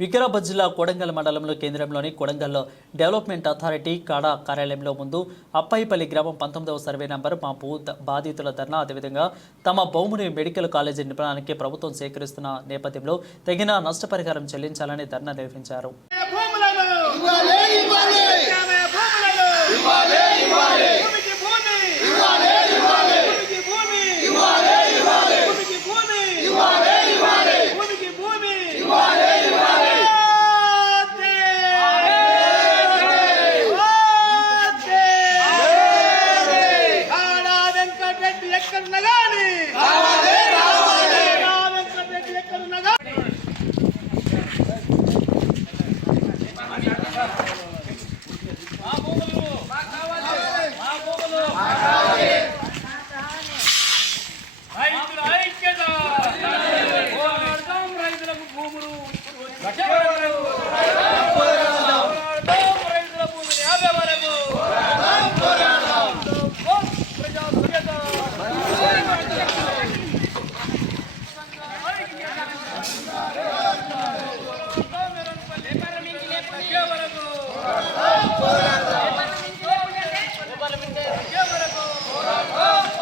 వికారాబాద్ జిల్లా కొడంగల్ మండలంలో కేంద్రంలోని కొడంగల్లో డెవలప్మెంట్ అథారిటీ కాడా కార్యాలయంలో ముందు అప్పాయిపల్లి గ్రామం 19వ సర్వే నంబర్ మా బాధితుల ధర్నా అదేవిధంగా తమ భూమిని మెడికల్ కాలేజీ నిర్మాణానికి ప్రభుత్వం సేకరిస్తున్న నేపథ్యంలో తగిన నష్టపరిహారం చెల్లించాలని ధర్నా నిర్వహించారు.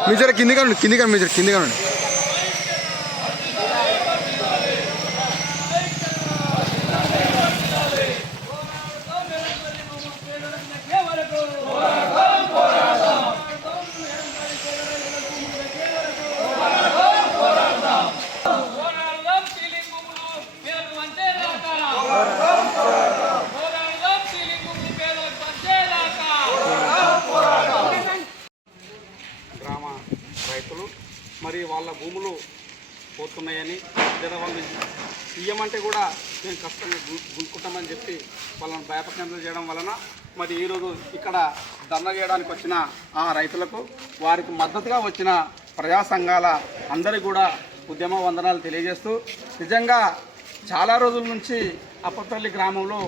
మీరు జర కిందిగా మీరు జర కిందిగా ఉండండి. రైతులు మరి వాళ్ళ భూములు పోతున్నాయని లేదా వాళ్ళు ఇయ్యమంటే కూడా మేము కష్టంగా గుంజుకుంటామని చెప్పి వాళ్ళని భయపకేంద్రం చేయడం వలన మరి ఈరోజు ఇక్కడ ధర్నా చేయడానికి వచ్చిన ఆ రైతులకు వారికి మద్దతుగా వచ్చిన ప్రజా సంఘాల అందరికీ కూడా ఉద్యమ వందనాలు తెలియజేస్తూ నిజంగా చాలా రోజుల నుంచి అప్పపల్లి గ్రామంలో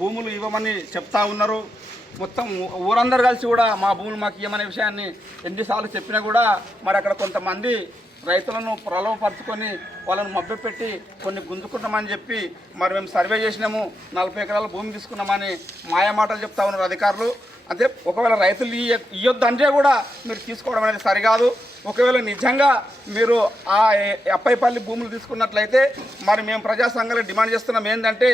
భూములు ఇవ్వమని చెప్తా ఉన్నారు. మొత్తం ఊరందరూ కలిసి కూడా మా భూములు మాకు ఇవ్వమనే విషయాన్ని ఎన్నిసార్లు చెప్పినా కూడా మరి అక్కడ కొంతమంది రైతులను ప్రలోభపరుచుకొని వాళ్ళను మభ్యపెట్టి కొన్ని గుంజుకుంటామని చెప్పి మరి మేము సర్వే చేసినాము, 40 ఎకరాల భూమి తీసుకున్నామని మాయమాటలు చెప్తా ఉన్నారు అధికారులు. అంటే ఒకవేళ రైతులు ఇవ్వద్దు అంటే కూడా మీరు తీసుకోవడం అనేది సరికాదు. ఒకవేళ నిజంగా మీరు ఆ అప్పాయిపల్లి భూములు తీసుకున్నట్లయితే మరి మేము ప్రజా సంఘాలు డిమాండ్ చేస్తున్నాం ఏంటంటే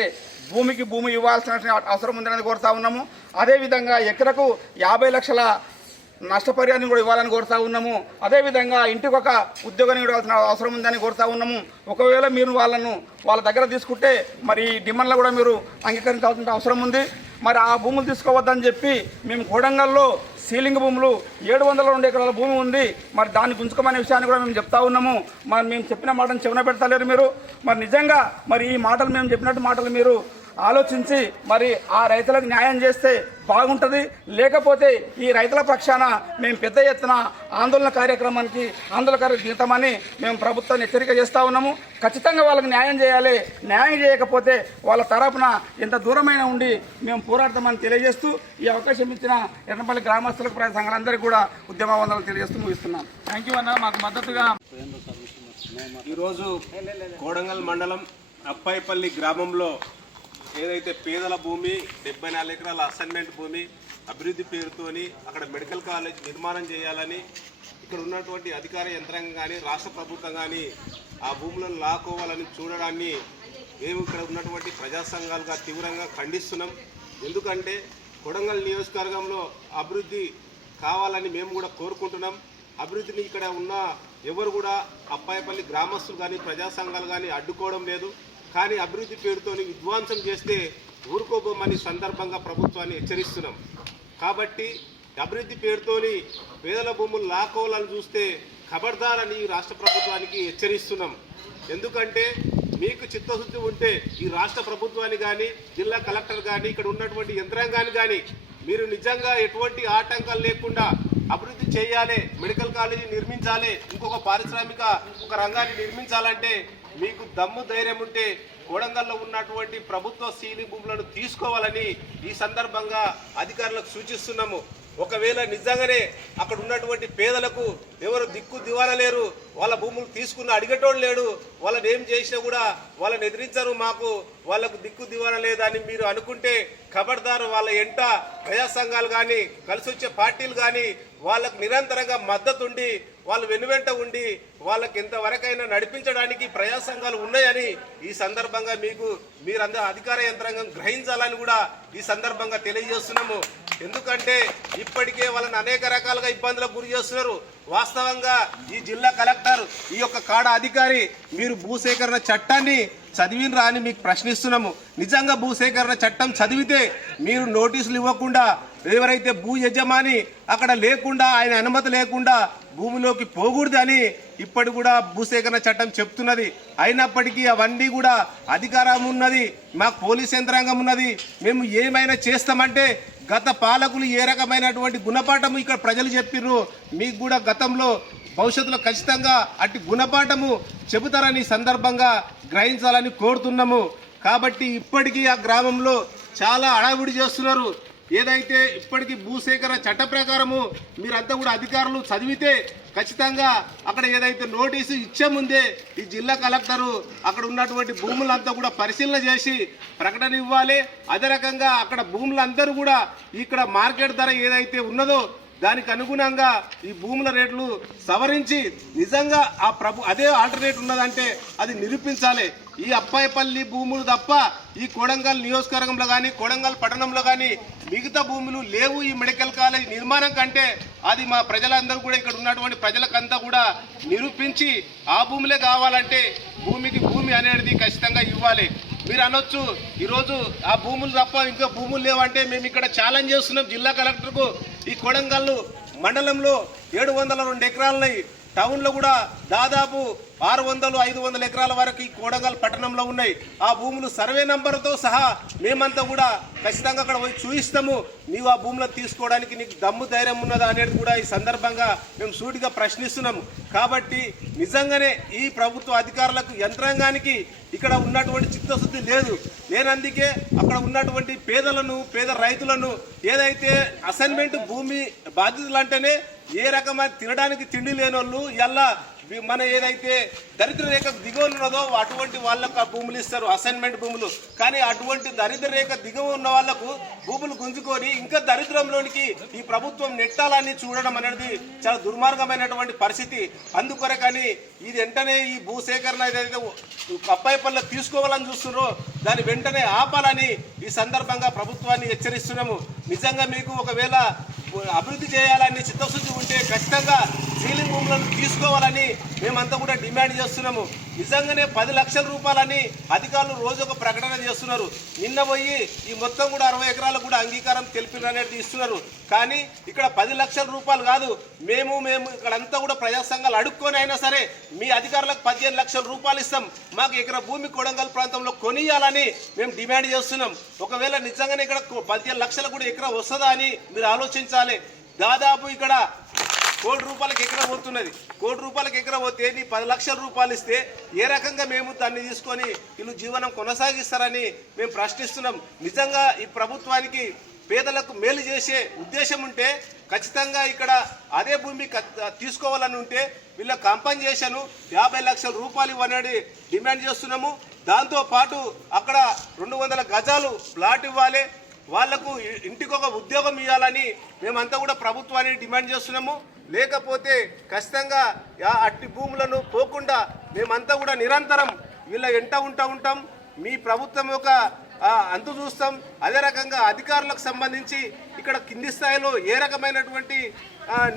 భూమికి భూమి ఇవ్వాల్సిన అవసరం ఉందనేది కోరుతా ఉన్నాము. అదేవిధంగా ఎకరకు 50 లక్షల నష్టపరిహారం కూడా ఇవ్వాలని కోరుతా ఉన్నాము. అదేవిధంగా ఇంటికి ఒక ఉద్యోగాన్ని ఇవ్వాల్సిన అవసరం ఉందని కోరుతా ఉన్నాము. ఒకవేళ మీరు వాళ్ళ దగ్గర తీసుకుంటే మరి ఈ డిమాండ్లో కూడా మీరు అంగీకరించాల్సిన అవసరం ఉంది. మరి ఆ భూములు తీసుకోవద్దని చెప్పి మేము కొడంగల్లో సీలింగ్ భూములు 702 ఎకరాల భూమి ఉంది, మరి దాన్ని గుంజుకోమనే విషయాన్ని కూడా మేము చెప్తా ఉన్నాము. మరి మేము చెప్పిన మాటను చెవిన పెడతలేరు మీరు. మరి నిజంగా మరి ఈ మాటలు మేము చెప్పినట్టు మాటలు మీరు ఆలోచించి మరి ఆ రైతులకు న్యాయం చేస్తే బాగుంటుంది. లేకపోతే ఈ రైతుల పక్షాన మేము పెద్ద ఎత్తున ఆందోళన కార్యక్రమానికి దిగుతామని మేము ప్రభుత్వాన్ని హెచ్చరిక చేస్తూ ఉన్నాము. ఖచ్చితంగా వాళ్ళకి న్యాయం చేయాలి. న్యాయం చేయకపోతే వాళ్ళ తరపున ఎంత దూరమైన ఉండి మేము పోరాడతామని తెలియజేస్తూ ఈ అవకాశం ఇచ్చిన ఎర్నపల్లి గ్రామస్తులకు ప్రజా సంఘాలందరికీ కూడా ఉద్యమ వందనాలు తెలియజేస్తూ ముగిస్తున్నాం. థ్యాంక్ యూ అన్న. మాకు మద్దతుగా ఈరోజు కోడంగల్ మండలం అప్పాయిపల్లి గ్రామంలో ఏదైతే పేదల భూమి 74 ఎకరాల అసైన్మెంట్ భూమి అభివృద్ధి పేరుతోని అక్కడ మెడికల్ కాలేజ్ నిర్మాణం చేయాలని ఇక్కడ ఉన్నటువంటి అధికార యంత్రాంగం కానీ రాష్ట్ర ప్రభుత్వం కానీ ఆ భూములను లాక్కోవాలని చూడడాన్ని మేము ఇక్కడ ఉన్నటువంటి ప్రజా సంఘాలుగా తీవ్రంగా ఖండిస్తున్నాం. ఎందుకంటే కొడంగల్ నియోజకవర్గంలో అభివృద్ధి కావాలని మేము కూడా కోరుకుంటున్నాం. అభివృద్ధిని ఇక్కడ ఉన్న ఎవరు కూడా అప్పాయిపల్లి గ్రామస్తులు కానీ ప్రజా సంఘాలు కానీ అడ్డుకోవడం లేదు. కానీ అభివృద్ధి పేరుతో విధ్వంసం చేస్తే ఊరుకోబోమని సందర్భంగా ప్రభుత్వాన్ని హెచ్చరిస్తున్నాం. కాబట్టి అభివృద్ధి పేరుతోని పేదల భూములు లాక్కోవాలని చూస్తే ఖబర్దారని రాష్ట్ర ప్రభుత్వానికి హెచ్చరిస్తున్నాం. ఎందుకంటే మీకు చిత్తశుద్ధి ఉంటే ఈ రాష్ట్ర ప్రభుత్వాన్ని కానీ జిల్లా కలెక్టర్ కానీ ఇక్కడ ఉన్నటువంటి యంత్రాంగాన్ని కానీ మీరు నిజంగా ఎటువంటి ఆటంకాలు లేకుండా అభివృద్ధి చేయాలి, మెడికల్ కాలేజీ నిర్మించాలి, ఇంకొక పారిశ్రామిక ఒక రంగాన్ని నిర్మించాలంటే మీకు దమ్ము ధైర్యం ఉంటే కొడంగల్లో ఉన్నటువంటి ప్రభుత్వ సీలింగ్ భూములను తీసుకోవాలని ఈ సందర్భంగా అధికారులకు సూచిస్తున్నాము. ఒకవేళ నిజంగానే అక్కడ ఉన్నటువంటి పేదలకు ఎవరు దిక్కు దివాలా లేరు, వాళ్ళ భూములు తీసుకున్న అడిగేటోడు లేడు, వాళ్ళని ఏం చేసినా కూడా వాళ్ళని ఎదిరించరు, మాకు వాళ్ళకు దిక్కు దివాలా లేదని మీరు అనుకుంటే ఖబర్దారు. వాళ్ళ ఎంట ప్రజా సంఘాలు కానీ కలిసి వచ్చే పార్టీలు కానీ వాళ్ళకు నిరంతరంగా మద్దతుండి వాళ్ళు వెనువెంట ఉండి వాళ్ళకి ఎంతవరకైనా నడిపించడానికి ప్రజా సంఘాలు ఉన్నాయని ఈ సందర్భంగా మీరందరూ అధికార యంత్రాంగం గ్రహించాలని కూడా ఈ సందర్భంగా తెలియజేస్తున్నాము. ఎందుకంటే ఇప్పటికే వాళ్ళని అనేక రకాలుగా ఇబ్బందులకు గురి చేస్తున్నారు. వాస్తవంగా ఈ జిల్లా కలెక్టర్, ఈ యొక్క కాడ అధికారి మీరు భూసేకరణ చట్టాన్ని చదివినరా అని మీకు ప్రశ్నిస్తున్నాము. నిజంగా భూసేకరణ చట్టం చదివితే మీరు నోటీసులు ఇవ్వకుండా ఎవరైతే భూ యజమాని అక్కడ లేకుండా ఆయన అనుమతి లేకుండా భూమిలోకి పోకూడదని ఇప్పటి కూడా భూసేకరణ చట్టం చెప్తున్నది. అయినప్పటికీ అవన్నీ కూడా అధికారం ఉన్నది, మాకు పోలీస్ యంత్రాంగం ఉన్నది, మేము ఏమైనా చేస్తామంటే గత పాలకులు ఏ రకమైనటువంటి గుణపాఠము ఇక్కడ ప్రజలు చెప్పిర్రు, మీకు కూడా గతంలో భవిష్యత్తులో ఖచ్చితంగా అట్టి గుణపాఠము చెబుతారని సందర్భంగా గ్రహించాలని కోరుతున్నాము. కాబట్టి ఇప్పటికీ ఆ గ్రామంలో చాలా హడావిడి చేస్తున్నారు. ఏదైతే ఇప్పటికీ భూసేకరణ చట్ట ప్రకారము మీరంతా కూడా అధికారులు చదివితే ఖచ్చితంగా అక్కడ ఏదైతే నోటీసు ఇచ్చే ముందే ఈ జిల్లా కలెక్టరు అక్కడ ఉన్నటువంటి భూములంతా కూడా పరిశీలన చేసి ప్రకటన ఇవ్వాలి. అదే రకంగా అక్కడ భూములందరూ కూడా ఇక్కడ మార్కెట్ ధర ఏదైతే ఉన్నదో దానికి అనుగుణంగా ఈ భూముల రేట్లు సవరించి నిజంగా అదే ఆల్టర్నేట్ ఉన్నదంటే అది నిరూపించాలి. ఈ అప్పాయపల్లి భూములు తప్ప ఈ కొడంగల్ నియోజకవర్గంలో కానీ కొడంగల్ పట్టణంలో కానీ మిగతా భూములు లేవు. ఈ మెడికల్ కాలేజ్ నిర్మాణం కంటే అది మా ప్రజలందరూ కూడా ఇక్కడ ఉన్నటువంటి ప్రజలకంతా కూడా నిరూపించి ఆ భూములే కావాలంటే భూమికి భూమి అనేది ఖచ్చితంగా ఇవ్వాలి. మీరు అనొచ్చు ఈరోజు ఆ భూములు తప్ప ఇంకా భూములు లేవంటే మేము ఇక్కడ ఛాలెంజ్ చేస్తున్నాం జిల్లా కలెక్టర్కు. ఈ కొడంగల్ మండలంలో 702 ఎకరాలున్నాయి, టౌన్లో కూడా దాదాపు 600-500 ఎకరాల వరకు ఈ కొడంగల్ పట్టణంలో ఉన్నాయి. ఆ భూములు సర్వే నంబర్తో సహా మేమంతా కూడా ఖచ్చితంగా అక్కడ పోయి చూపిస్తాము. నీవు ఆ భూములను తీసుకోవడానికి నీకు దమ్ము ధైర్యం ఉన్నదా అనేది కూడా ఈ సందర్భంగా మేము సూటిగా ప్రశ్నిస్తున్నాము. కాబట్టి నిజంగానే ఈ ప్రభుత్వ అధికారులకు యంత్రాంగానికి ఇక్కడ ఉన్నటువంటి చిత్తశుద్ధి లేనందుకే అక్కడ ఉన్నటువంటి పేద రైతులను ఏదైతే అసైన్మెంట్ భూమి బాధితులు అంటేనే ఏ రకమైన తినడానికి తిండి లేని వాళ్ళు ఇలా మన ఏదైతే దరిద్ర రేఖ దిగువ ఉన్నదో అటువంటి వాళ్ళకు ఆ భూములు ఇస్తారు, అసైన్మెంట్ భూములు. కానీ అటువంటి దరిద్ర రేఖ దిగువ ఉన్న వాళ్లకు భూములు గుంజుకొని ఇంకా దరిద్రంలోనికి ఈ ప్రభుత్వం నెట్టాలని చూడడం అనేది చాలా దుర్మార్గమైనటువంటి పరిస్థితి. అందుకొరకని ఇది వెంటనే ఈ భూసేకరణ ఏదైతే అప్పాయపల్లి తీసుకోవాలని చూస్తున్నారో దాన్ని వెంటనే ఆపాలని ఈ సందర్భంగా ప్రభుత్వాన్ని హెచ్చరిస్తున్నాము. నిజంగా మీకు ఒకవేళ అభివృద్ధి చేయాలని చిత్తశుద్ధి ఉంటే ఖచ్చితంగా సీలింగ్ భూములను తీసుకోవాలని మేమంతా కూడా డిమాండ్ చేస్తున్నాము. నిజంగానే 10 లక్షల రూపాయలని అధికారులు రోజు ఒక ప్రకటన చేస్తున్నారు. నిన్న పోయి ఈ మొత్తం కూడా 60 ఎకరాలకు కూడా అంగీకారం తెలిపిననేది ఇస్తున్నారు. కానీ ఇక్కడ 10 లక్షల రూపాయలు కాదు, మేము ఇక్కడంతా కూడా ప్రజా సంఘాలు అడుక్కొని అయినా సరే మీ అధికారులకు 15 లక్షల రూపాయలు ఇస్తాం, మాకు ఎకరా భూమి కొడంగల్ ప్రాంతంలో కొనియాలని మేము డిమాండ్ చేస్తున్నాం. ఒకవేళ నిజంగానే ఇక్కడ 15 లక్షలు కూడా ఎకరా వస్తుందా అని మీరు ఆలోచించాలి. దాదాపు ఇక్కడ ₹1 కోటి ఎకరా పోతున్నది. ₹1 కోటి ఎకరా పోతే నీ 10 లక్షల రూపాయలు ఇస్తే ఏ రకంగా మేము దాన్ని తీసుకొని వీళ్ళు జీవనం కొనసాగిస్తారని మేము ప్రశ్నిస్తున్నాం. నిజంగా ఈ ప్రభుత్వానికి పేదలకు మేలు చేసే ఉద్దేశం ఉంటే ఖచ్చితంగా ఇక్కడ అదే భూమి తీసుకోవాలని ఉంటే వీళ్ళ కాంపన్సేషన్ 50 లక్షల రూపాయలు ఇవ్వనని డిమాండ్ చేస్తున్నాము. దాంతోపాటు అక్కడ 200 గజాలు ప్లాట్ ఇవ్వాలి, వాళ్లకు ఇంటికొక ఉద్యోగం ఇవ్వాలని మేమంతా కూడా ప్రభుత్వాన్ని డిమాండ్ చేస్తున్నాము. లేకపోతే ఖచ్చితంగా అట్టి భూములను పోకుండా మేమంతా కూడా నిరంతరం వీళ్ళ ఎంట ఉంటాం. మీ ప్రభుత్వం యొక్క అంతు చూస్తాం. అదే రకంగా అధికారులకు సంబంధించి ఇక్కడ కింది స్థాయిలో ఏ రకమైనటువంటి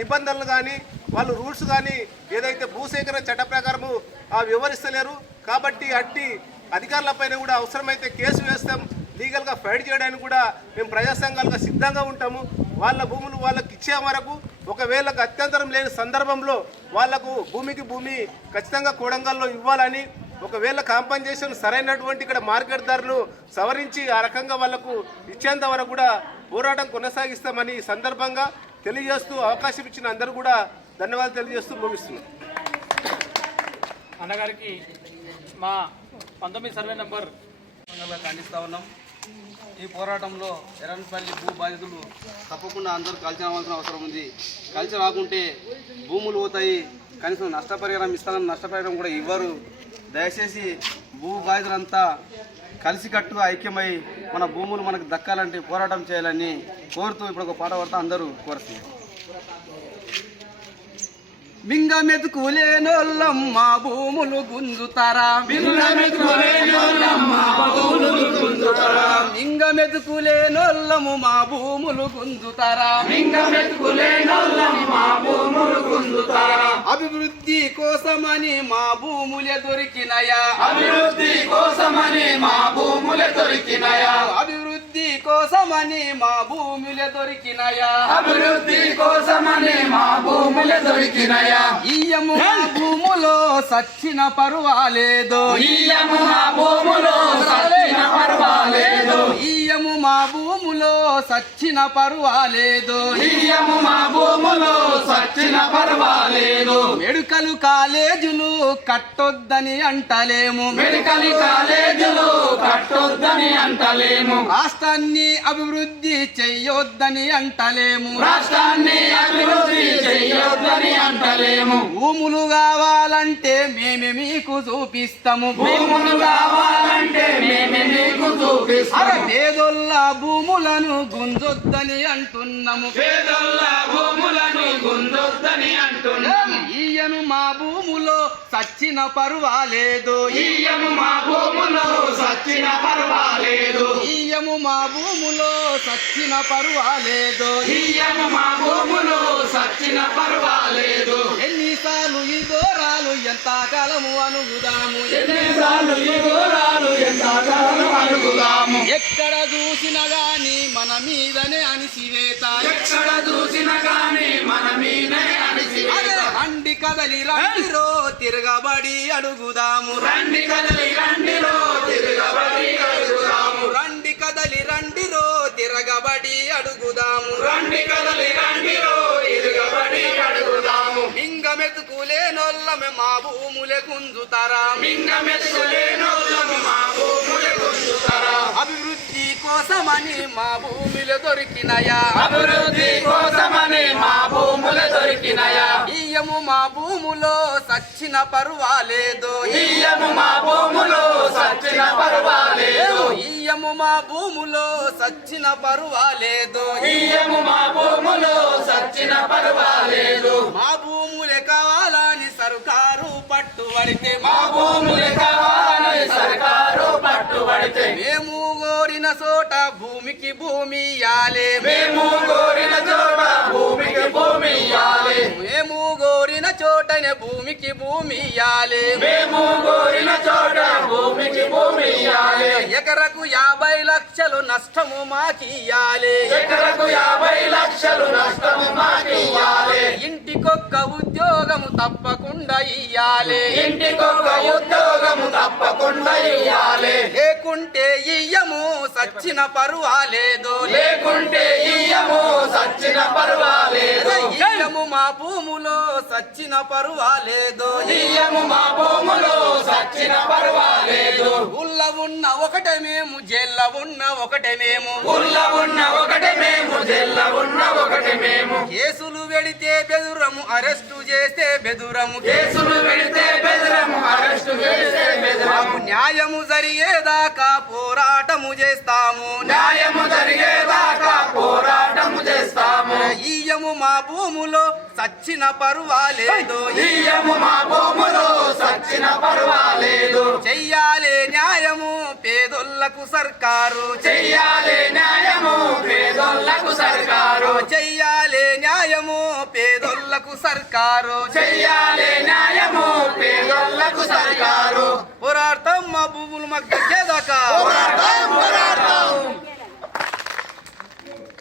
నిబంధనలు కానీ వాళ్ళు రూల్స్ కానీ ఏదైతే భూసేకరణ చట్ట ప్రకారము వివరిస్తలేరు. కాబట్టి అట్టి అధికారులపైన కూడా అవసరమైతే కేసు వేస్తాం, లీగల్గా ఫైట్ చేయడానికి కూడా మేము ప్రజా సంఘాలుగా సిద్ధంగా ఉంటాము. వాళ్ళ భూములు వాళ్ళకి ఇచ్చే వరకు ఒకవేళ అత్యంతరం లేని సందర్భంలో వాళ్లకు భూమికి భూమి ఖచ్చితంగా కొడంగల్లో ఇవ్వాలని, ఒకవేళ కాంపన్సేషన్ సరైనటువంటి ఇక్కడ మార్కెట్ ధరను సవరించి ఆ రకంగా వాళ్లకు ఇచ్చేంత వరకు కూడా పోరాటం కొనసాగిస్తామని ఈ సందర్భంగా తెలియజేస్తూ అవకాశం ఇచ్చిన అందరూ కూడా ధన్యవాదాలు తెలియజేస్తూ ముగిస్తున్నాం. అన్నగారికి మా 19 సర్వే నెంబర్ ఖండిస్తూ ఉన్నాం. ఈ పోరాటంలో ఎర్రన్పల్లి భూ బాధితులు తప్పకుండా అందరూ కలిసి రావాల్సిన అవసరం ఉంది. కలిసి రాకుంటే భూములు పోతాయి, కనీసం నష్టపరిహారం ఇస్తానని నష్టపరిహారం కూడా ఇవ్వరు. దయచేసి భూ బాధితులంతా కలిసికట్టుగా ఐక్యమై మన భూములు మనకు దక్కాలంటే పోరాటం చేయాలని కోరుతూ ఇప్పుడు ఒక పాట పాడుతూ అందరూ కోరుతున్నారు. మింగ మెతుకులేనోళ్ళం మా భూములు గుంజుతారా, మింగ మెతుకులేనోళ్ళము మా భూములు గుంజుతారా, అభివృద్ధి కోసమని మా భూములే దొరికినయా, అభివృద్ధి కోసమని మా భూములే దొరికినయా, అభివృద్ధి కోసమని మా భూములే దొరికినయా, అభివృద్ధి కోసమని మా భూములే దొరికినయా. ఇయ్యము మా భూములో సచ్చిన పర్వాలేదు, ఇయ్యము మా భూములో సచ్చిన పర్వాలేదు, ఇయ్యము మా భూములో సచ్చిన పర్వాలేదు, ఇయ్యము మా భూములో సచ్చిన పర్వాలేదు. మెడికల్ కాలేజీలు కట్టొద్దని అంటలేము, మెడికల్ కాలేజీలు కట్టొద్దని అంటలేము, రాష్ట్రాన్ని అభివృద్ధి చెయ్యొద్దని అంటలేము, రాష్ట్రాన్ని అభివృద్ధి చెయ్యొద్దని అంటలేము. భూములు కావాలంటే మేమే మీకు చూపిస్తాము, భూములు కావాలంటే మేమే మీకు చూపిస్తాము. పేదోళ్ళ భూములను గుంజొద్దని అంటున్నాము, పేదోళ్ళ భూములను గుంజొద్దని అంటున్నాము. ఈయను మా భూములో సచ్చిన పర్వాలేదు, ఈయము మా భూములో సచ్చిన పర్వాలేదు, ఈయము మా భూములో సచ్చిన పర్వాలేదు, ఈయము మా భూములో సచ్చిన పర్వాలేదు. ఎన్నిసార్లు ఈ ఘోరాలు ఎంత కాలము అనుగుదాము, ఎన్నిసార్లు ఈ ఘోరాలు ఎంత కాలము అనుగుదాము. ఎక్కడ చూసినా గాని మన మీదనే అణిసివేత, ఎక్కడ చూసినా గాని మన మీదనే అణిసివేత. రండి కదలి రండిరో తిరగబడి అడుగుదాము, రండి కదలి రండిరో తిరగబడి అడుగుదాము, రండి కదలి రండిరో తిరగబడి అడుగుదాము, రండి కదలి రండిరో తిరగబడి అడుగుదాము. మింగ మెతుకులేనోళ్ళమే మా భూములే గుంజుతారా, మింగ మెతుకులేనోళ్ళమే మా భూములే గుంజుతారా. అభివృద్ధి కోసమని మా భూములు దొరికినయా, అభివృద్ధి కోసమని మా భూములు దొరికినయా. ఇయ్యము మా భూములో సచ్చిన పర్వాలేదు, ఇయ్యము మా భూములో సచ్చిన పర్వాలేదు, ఇయ్యము మా భూములో సచ్చిన పర్వాలేదు, ఇయ్యము మా భూములో సచ్చిన పర్వాలేదు. మా భూములే కావాలని సర్కారు పట్టుబడితే, మా భూములే కావాలని సర్కారు పట్టుబడితే, మేము కోరిన చోట భూమికి భూమి ఇయ్యాలే, మేము కోరిన చోట భూమికి భూమి ఇయ్యాలే, మేము కోరిన చోటనే భూమికి భూమి ఇయ్యాలే, మేము కోరిన చోట భూమికి భూమి ఇయ్యాలే. ఎకరకు 50 లక్షలు నష్టము మాకియ్యాలే, ఎకరకు 50 లక్షలు నష్టము మాకియ్యాలే. ఇంటికొక్క ఉద్యోగము తప్పకుండా ఇయ్యాలే, ఇంటికొక్క ఉద్యోగము తప్పకుండా ఇయ్యాలే. లేకుంటే ఇయ్యము సచ్చిన పర్వాలేదు, లేకుంటే ఇయ్యము సచ్చిన పర్వాలేదు, ఇయ్యము మా భూములో సచ్చిన పర్వాలేదు, ఇయ్యము మా భూములో సచ్చిన పర్వాలేదు. ఊళ్ళ ఉన్న ఒకటే మేము, జైల్ల ఉన్న ఒకటే మేము, ఊళ్ళ ఉన్న ఒకటే మేము, జైల్ల ఉన్న ఒకటే మేము. కేసులు పెడితే బెదురము, అరెస్టు చేస్తే బెదురము, కేసులు పెడితే బెదురము, అరెస్టు చేస్తే బెదురము. న్యాయము జరిగేదాకా పోరాటము చేస్తాము, న్యాయము జరిగేదాకా పోరాటము చేస్తాము. ఇయ్యము మా భూములో సచ్చిన పర్వాలేదు, ఇయ్యము మా భూములో సచ్చిన పర్వాలేదు. చెయ్యాలే న్యాయము పేదోళ్లకు సర్కారు, చెయ్యాలే న్యాయము పేదోళ్లకు సర్కారు, చెయ్యాలే న్యాయము పేదోళ్లకు సర్కారు, చెయ్యాలే న్యాయము పేదోళ్లకు సర్కారు. పోరాటం మా భూములు మాకు దక్కేదాకా, పోరాటం పోరాటం.